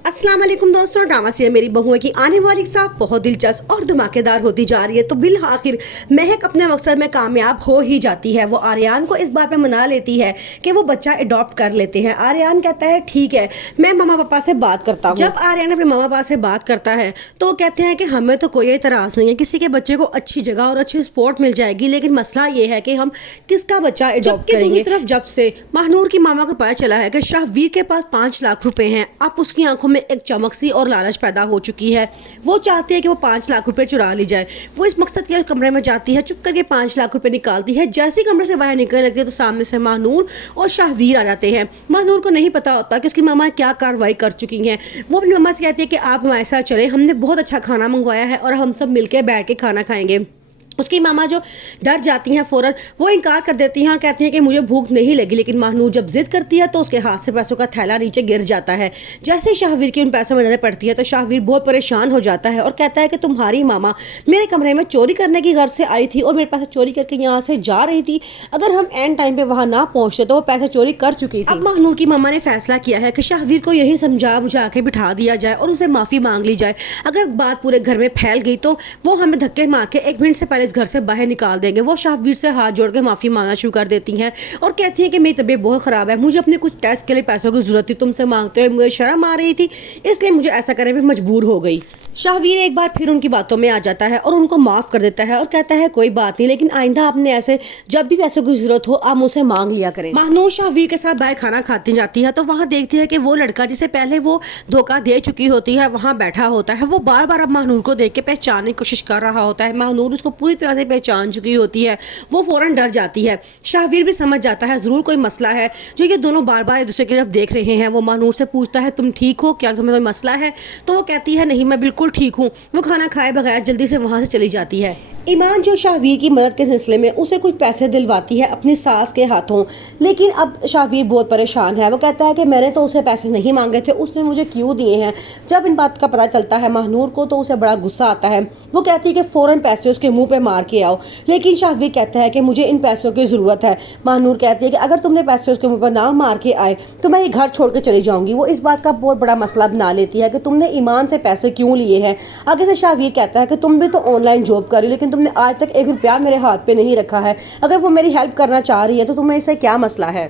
अस्सलाम वालेकुम दोस्तों, ड्रामा सीरियल मेरी बहू की आने वाली साहब बहुत दिलचस्प और धमाकेदार होती जा रही है। तो बिल आखिर महक अपने मकसद में कामयाब हो ही जाती है। वो आर्यन को इस बात पे मना लेती है कि वो बच्चा अडॉप्ट कर लेते हैं। आर्यन कहता है ठीक है, मैं मम्मा पापा से बात करता हूँ। जब आर्यन अपने मम्मा पापा से बात करता है तो वो कहते हैं कि हमें तो कोई एतराज़ नहीं है, किसी के बच्चे को अच्छी जगह और अच्छी सपोर्ट मिल जाएगी, लेकिन मसला ये है कि हम किसका बच्चा अडॉप्ट करेंगे। तरफ जब से महानूर की मामा को पता चला है कि शाहवीर के पास 5 लाख रुपए हैं, अब उसकी आंखों में एक चमक सी और लालच पैदा हो चुकी है। वो चाहती है कि वो 5 लाख रुपए चुरा ली जाए। वो इस मकसद के कमरे में जाती है, चुप करके 5 लाख रुपए निकालती है। जैसे ही कमरे से बाहर निकलने लगती है तो सामने से महानूर और शाहवीर आ जाते हैं। महानूर को नहीं पता होता कि उसकी मामा क्या कार्रवाई कर चुकी हैं। वो अपनी मामा से कहती है कि आप हमारे साथ चले, हमने बहुत अच्छा खाना मंगवाया है और हम सब मिलकर बैठ के खाना खाएंगे। उसकी मामा जो डर जाती हैं फौरन, वो इनकार कर देती हैं और कहती हैं कि मुझे भूख नहीं लगी। लेकिन महानूर जब जिद करती है तो उसके हाथ से पैसों का थैला नीचे गिर जाता है। जैसे ही शाहवीर की उन पैसों में नजर पड़ती है तो शाहवीर बहुत परेशान हो जाता है और कहता है कि तुम्हारी मामा मेरे कमरे में चोरी करने की गर्ज से आई थी और मेरे पैसे चोरी करके यहाँ से जा रही थी। अगर हम एंड टाइम पे वहाँ ना पहुँचते तो वो पैसे चोरी कर चुकी थी। अब महानूर की मामा ने फैसला किया है कि शाहवीर को यही समझा बुझा के बिठा दिया जाए और उसे माफ़ी मांग ली जाए। अगर बात पूरे घर में फैल गई तो वो हमें धक्के मार के 1 मिनट से पहले इस घर से बाहर निकाल देंगे। वो शाहवीर से हाथ जोड़ के माफी मांगना शुरू कर देती हैं और कहती हैं कि मेरी तबीयत बहुत खराब है, मुझे अपने कुछ टेस्ट के लिए पैसों की जरूरत थी, तुमसे मांगते हुए मुझे शर्म आ रही थी, इसलिए मुझे ऐसा करने में मजबूर हो गई। शाहवीर एक बार फिर उनकी बातों में आ जाता है और उनको माफ कर देता है और कहता है कोई बात नहीं, लेकिन आइंदा आपने ऐसे जब भी पैसों की जरूरत हो आप मुझसे मांग लिया करें। महानूर शाहवीर के साथ बाहर खाना खाती जाती है तो वहाँ देखती है कि वो लड़का जिसे पहले वो धोखा दे चुकी होती है वहाँ बैठा होता है। वो बार बार अब महानूर को देख के पहचानने की कोशिश कर रहा होता है। महानूर उसको पूरी तरह से पहचान चुकी होती है। वो फौरन डर जाती है। शाहवीर भी समझ जाता है जरूर कोई मसला है जो ये दोनों बार बार एक दूसरे की तरफ देख रहे हैं। वो महानूर से पूछता है तुम ठीक हो, क्या तुम्हें कोई मसला है? तो वो कहती है नहीं, मैं बिल्कुल ठीक हूँ। वो खाना खाए बगैर जल्दी से वहाँ से चली जाती है। ईमान जो शाहवीर की मदद के सिलसिले में उसे कुछ पैसे दिलवाती है अपनी सास के हाथों, लेकिन अब शाहवीर बहुत परेशान है। वो कहता है कि मैंने तो उसे पैसे नहीं मांगे थे, उसने मुझे क्यों दिए हैं। जब इन बात का पता चलता है महानूर को तो उसे बड़ा गुस्सा आता है। वो कहती है कि फ़ौरन पैसे उसके मुंह पे मार के आओ, लेकिन शाहवीर कहता है कि मुझे इन पैसों की ज़रूरत है। महानूर कहती है कि अगर तुमने पैसे उसके मुंह पर ना मार के आए तो मैं ये घर छोड़ के चली जाऊँगी। वो इस बात का बहुत बड़ा मसला बना लेती है कि तुमने ईमान से पैसे क्यों लिए हैं। आगे से शाहवीर कहता है कि तुम भी तो ऑनलाइन जॉब कर रही हो, लेकिन तुमने आज तक 1 रुपया मेरे हाथ पे नहीं रखा है। अगर वो मेरी हेल्प करना चाह रही है तो तुम्हें इससे क्या मसला है।